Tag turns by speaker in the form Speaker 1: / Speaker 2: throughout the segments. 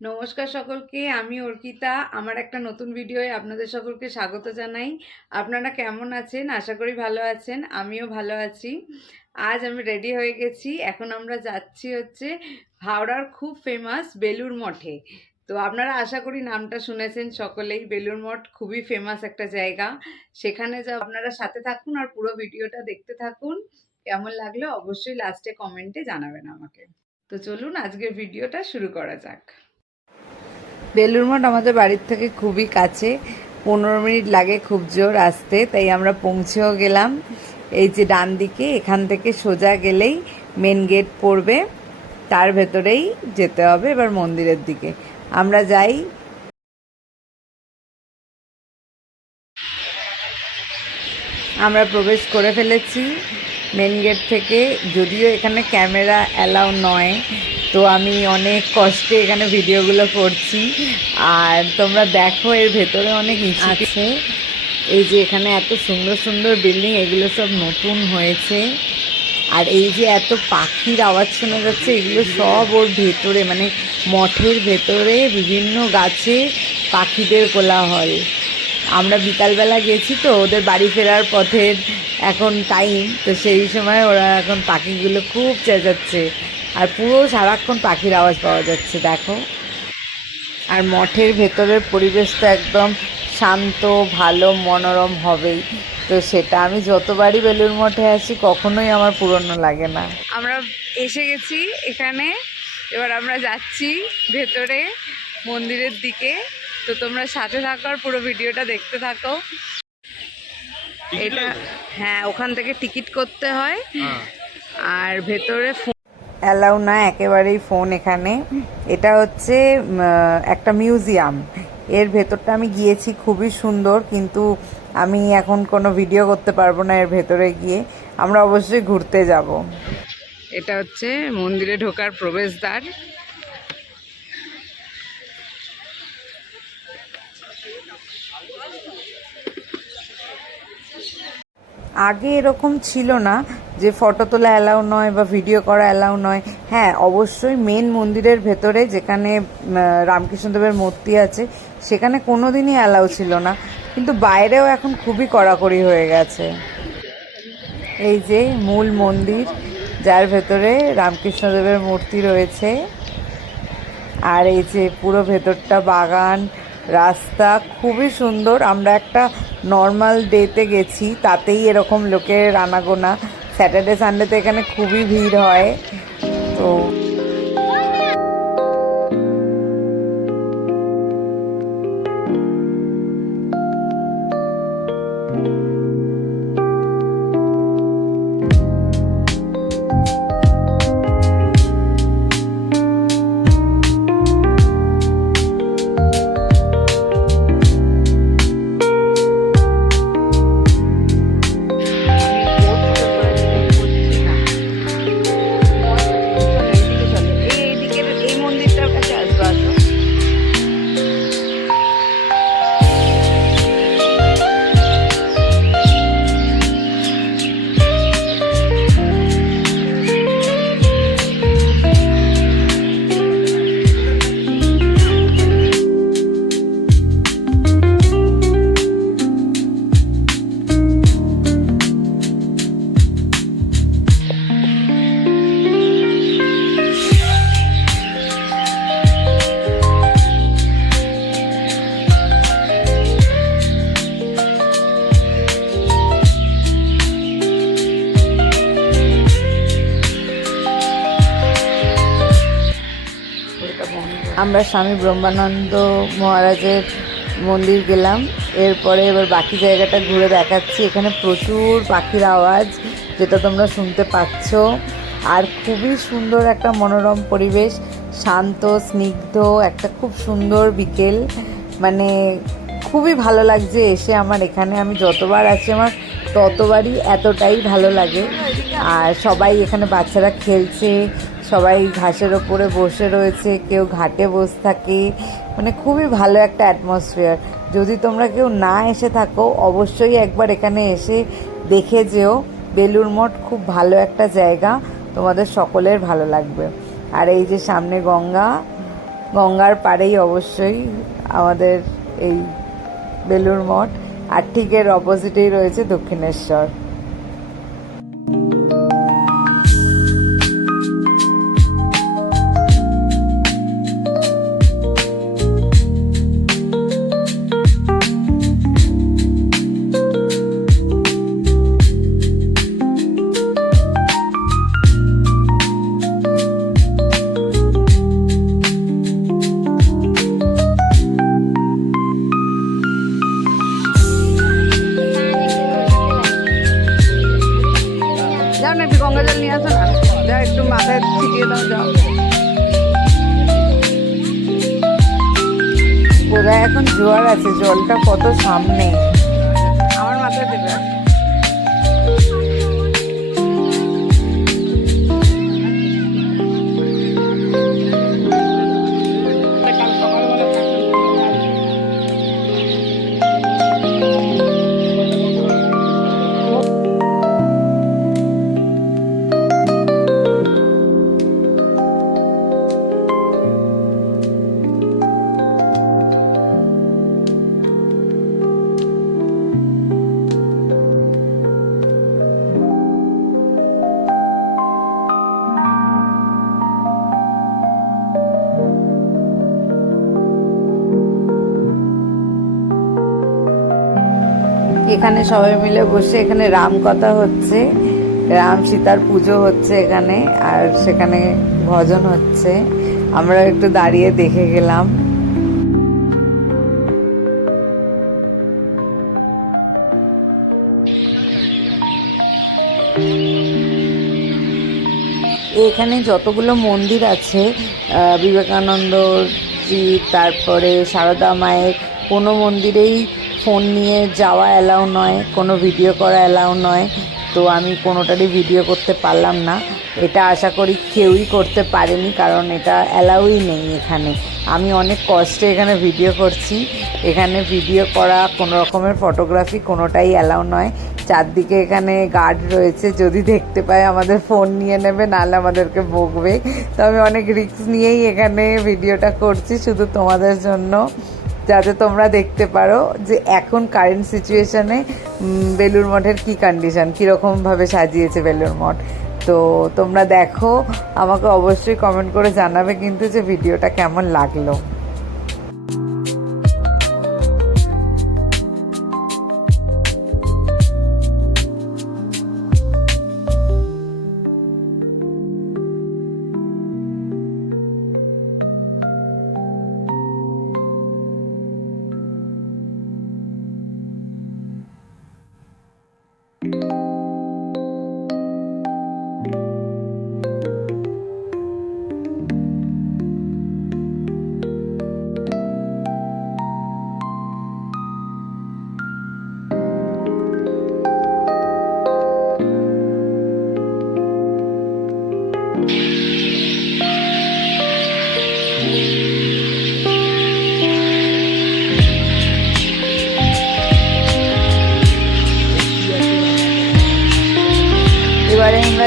Speaker 1: নমস্কার সকলকে, আমি অর্পিতা আমার একটা নতুন ভিডিওয়ে আপনাদের সকলকে স্বাগত জানাই। আপনারা কেমন আছেন? আশা করি ভালো আছেন। আমিও ভালো আছি। আজ আমি রেডি হয়ে গেছি। এখন আমরা যাচ্ছি হচ্ছে হাওড়ার খুব ফেমাস বেলুর মঠে। তো আপনারা আশা করি নামটা শুনেছেন সকলেই। বেলুর মঠ খুবই ফেমাস একটা জায়গা। সেখানে যা আপনারা সাথে থাকুন আর পুরো ভিডিওটা দেখতে থাকুন। কেমন লাগল অবশ্যই লাস্টে কমেন্টে জানাবেন আমাকে। তো চলুন আজকের ভিডিওটা শুরু করা যাক। বেলুর মঠ আমাদের বাড়ির থেকে খুবই কাছে। পনেরো মিনিট লাগে খুব জোর আসতে, তাই আমরা পৌঁছেও গেলাম। এই যে ডান দিকে, এখান থেকে সোজা গেলেই মেন গেট পড়বে। তার ভেতরেই যেতে হবে এবার মন্দিরের দিকে। আমরা যাই। আমরা প্রবেশ করে ফেলেছি। মেন গেট থেকে, যদিও এখানে ক্যামেরা অ্যালাউ নয়। তো আমি অনেক কষ্টে এখানে ভিডিওগুলো করছি। আর তোমরা দেখো এর ভেতরে অনেক আছে। এই যে এখানে এত সুন্দর সুন্দর বিল্ডিং, এগুলো সব নতুন হয়েছে। আর এই যে এত পাখির আওয়াজ শোনা যাচ্ছে, এগুলো সব ওর ভেতরে মানে মঠের ভেতরে বিভিন্ন গাছে পাখিদের কোলাহল। আমরা বিকালবেলা গেছি তো, ওদের বাড়ি ফেরার পথের এখন টাইম তো সেই সময় ওরা এখন পাখিগুলো খুব চেঁচাচ্ছে। আর পুরো সারাক্ষণ পাখির আওয়াজ পাওয়া যাচ্ছে দেখো। আর মঠের ভেতরের পরিবেশ তো একদম শান্ত ভালো মনোরম হবেই। তো সেটা আমি যতবারই বেলুর মঠে আসি কখনোই আমার পুরনো লাগে না। আমরা এসে গেছি এখানে এবার আমরা যাচ্ছি ভেতরে মন্দিরের দিকে। তো তোমরা সাথে থাকো আর পুরো ভিডিওটা দেখতে থাকো। এটা হ্যাঁ ওখান থেকে টিকিট করতে হয়। আর ভেতরে অ্যালাউ না, একেবারেই ফোন এখানে। এটা হচ্ছে একটা মিউজিয়াম। এর ভেতরটা আমি গিয়েছি, খুবই সুন্দর, কিন্তু আমি এখন কোনো ভিডিও করতে পারব না এর ভেতরে গিয়ে। আমরা অবশ্যই ঘুরতে যাব। এটা হচ্ছে মন্দিরে ঢোকার প্রবেশদ্বার। আগে এরকম ছিল না যে ফটো তোলা অ্যালাউ নয় বা ভিডিও করা অ্যালাউ নয়। হ্যাঁ অবশ্যই মেন মন্দিরের ভেতরে যেখানে রামকৃষ্ণদেবের মূর্তি আছে, সেখানে কোনো দিনই অ্যালাউ ছিল না। কিন্তু বাইরেও এখন খুবই কড়াকড়ি হয়ে গেছে। এই যে মূল মন্দির, যার ভেতরে রামকৃষ্ণদেবের মূর্তি রয়েছে। আর এই যে পুরো ভেতরটা বাগান, রাস্তা, খুবই সুন্দর। আমরা একটা নর্মাল ডেতে গেছি তাতেই এরকম লোকের আনাগোনা। স্যাটারডে সানডেতে এখানে খুবই ভিড় হয়। তো আমরা স্বামী ব্রহ্মানন্দ মহারাজের মন্দির গেলাম। এরপরে এবার বাকি জায়গাটা ঘুরে দেখাচ্ছি। এখানে প্রচুর পাখির আওয়াজ, যেটা তোমরা শুনতে পাচ্ছ। আর খুবই সুন্দর একটা মনোরম পরিবেশ, শান্ত, স্নিগ্ধ, একটা খুব সুন্দর বিকেল। মানে খুবই ভালো লাগছে এসে আমার এখানে। আমি যতবার আছি আমার ততবারই এতটাই ভালো লাগে। আর সবাই এখানে বাচ্চারা খেলছে সবাই ঘাসের ওপরে বসে রয়েছে, কেউ ঘাটে বসে থাকে। মানে খুবই ভালো একটা অ্যাটমসফিয়ার যদি তোমরা কেউ না এসে থাকো, অবশ্যই একবার এখানে এসে দেখে যেও। বেলুর মঠ খুব ভালো একটা জায়গা। তোমাদের সকলের ভালো লাগবে। আর এই যে সামনে গঙ্গা, গঙ্গার পাড়েই অবশ্যই আমাদের এই বেলুর মঠ। আর ঠিক এর অপোজিটেই রয়েছে দক্ষিণেশ্বর। জোয়ার আছে জলটা কত সামনে। এখানে সবাই মিলে বসে এখানে রাম কথা হচ্ছে, রাম সীতার পুজো হচ্ছে এখানে, আর সেখানে ভজন হচ্ছে। আমরা একটু দাঁড়িয়ে দেখে গেলাম। এখানে যতগুলো মন্দির আছে বিবেকানন্দজি, তারপরে সারদা মায়ের, কোনো মন্দিরেই ফোন নিয়ে যাওয়া অ্যালাউ নয়, কোনো ভিডিও করা অ্যালাউ নয়। তো আমি কোনোটারই ভিডিও করতে পারলাম না। এটা আশা করি কেউই করতে পারেনি, কারণ এটা অ্যালাউই নেই এখানে। আমি অনেক কষ্টে এখানে ভিডিও করছি। এখানে ভিডিও করা কোনো রকমের ফটোগ্রাফি কোনোটাই অ্যালাউ নয়। চারদিকে এখানে গার্ড রয়েছে, যদি দেখতে পায় আমাদের ফোন নিয়ে নেবে, নাহলে আমাদেরকে বকবে। তো আমি অনেক রিস্ক নিয়েই এখানে ভিডিওটা করছি, শুধু তোমাদের জন্য। যাতে তোমরা দেখতে পারো যে এখন কারেন্ট সিচুয়েশানে বেলুর মঠের কী কন্ডিশন কীরকমভাবে সাজিয়েছে বেলুর মঠ? তো তোমরা দেখো, আমাকে অবশ্যই কমেন্ট করে জানাবে কিন্তু যে ভিডিওটা কেমন লাগল।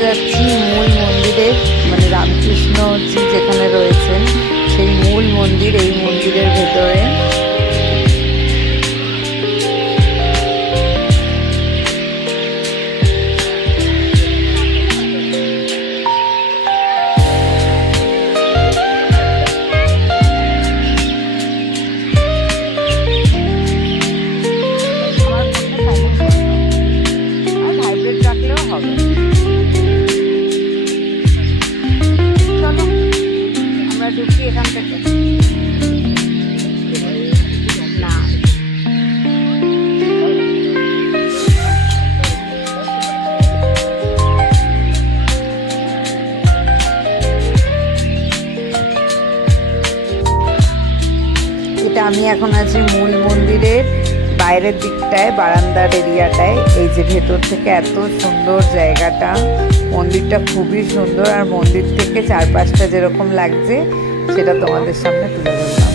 Speaker 1: যাচ্ছি মূল মন্দিরে মানে রামকৃষ্ণজি যেখানে রয়েছেন সেই মূল মন্দির এই মন্দিরের ভেতরে। আমি এখন আছি মূল মন্দিরের বাইরের দিকটায়, বারান্দার এরিয়াটায়। এই যে ভেতর থেকে এত সুন্দর জায়গাটা, মন্দিরটা খুবই সুন্দর। আর মন্দির থেকে চারপাশটা যেরকম লাগছে সেটা তোমাদের সামনে তুলে ধরলাম।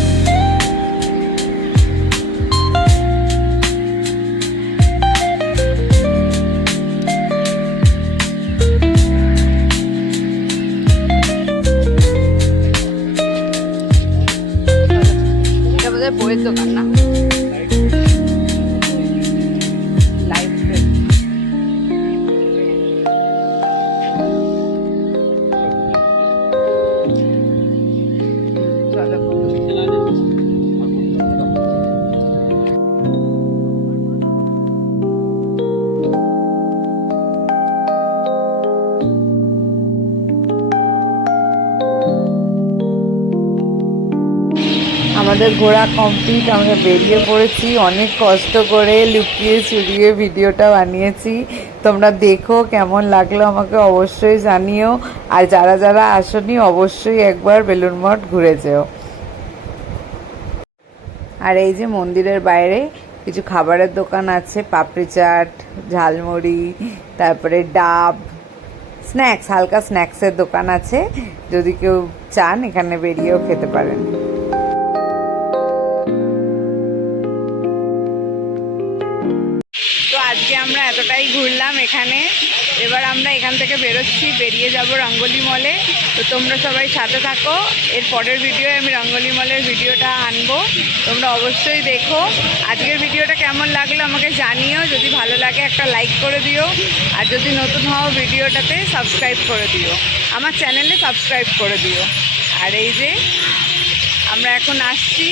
Speaker 1: আমাদের ঘোরা কমপ্লিট আমরা বেরিয়ে পড়েছি। অনেক কষ্ট করে লুকিয়ে চুরিয়ে ভিডিওটা বানিয়েছি। তোমরা দেখো কেমন লাগল, আমাকে অবশ্যই জানিও। আর যারা যারা আসনি, অবশ্যই একবার বেলুন মঠ ঘুরে যেও। আর এই যে মন্দিরের বাইরে কিছু খাবারের দোকান আছে, পাপড়ি চাট, ঝালমুড়ি, তারপরে ডাব স্ন্যাক্স হালকা স্ন্যাক্সের দোকান আছে। যদি কেউ চান, এখানে বেরিয়েও খেতে পারেন। এখানে। এবার আমরা এখান থেকে বেরোচ্ছি, বেরিয়ে যাব রঙ্গলি মলে। তো তোমরা সবাই সাথে থাকো। এর পরের ভিডিও আমি রঙ্গলি মলের ভিডিওটা আনব। তোমরা অবশ্যই দেখো। আজকের ভিডিওটা কেমন লাগল আমাকে জানিও। যদি ভালো লাগে একটা লাইক করে দিও। আর যদি নতুন হও ভিডিওটাতে, সাবস্ক্রাইব করে দিও। আমার চ্যানেলে সাবস্ক্রাইব করে দিও। আর এই যে, আমরা এখন আসছি।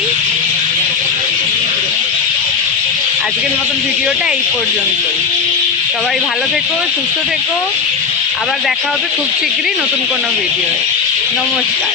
Speaker 1: আজকের মতন ভিডিওটা এই পর্যন্তই। সবাই ভালো থেকো সুস্থ থেকো। আবার দেখা হবে খুব শীঘ্রই নতুন কোনো ভিডিও নমস্কার।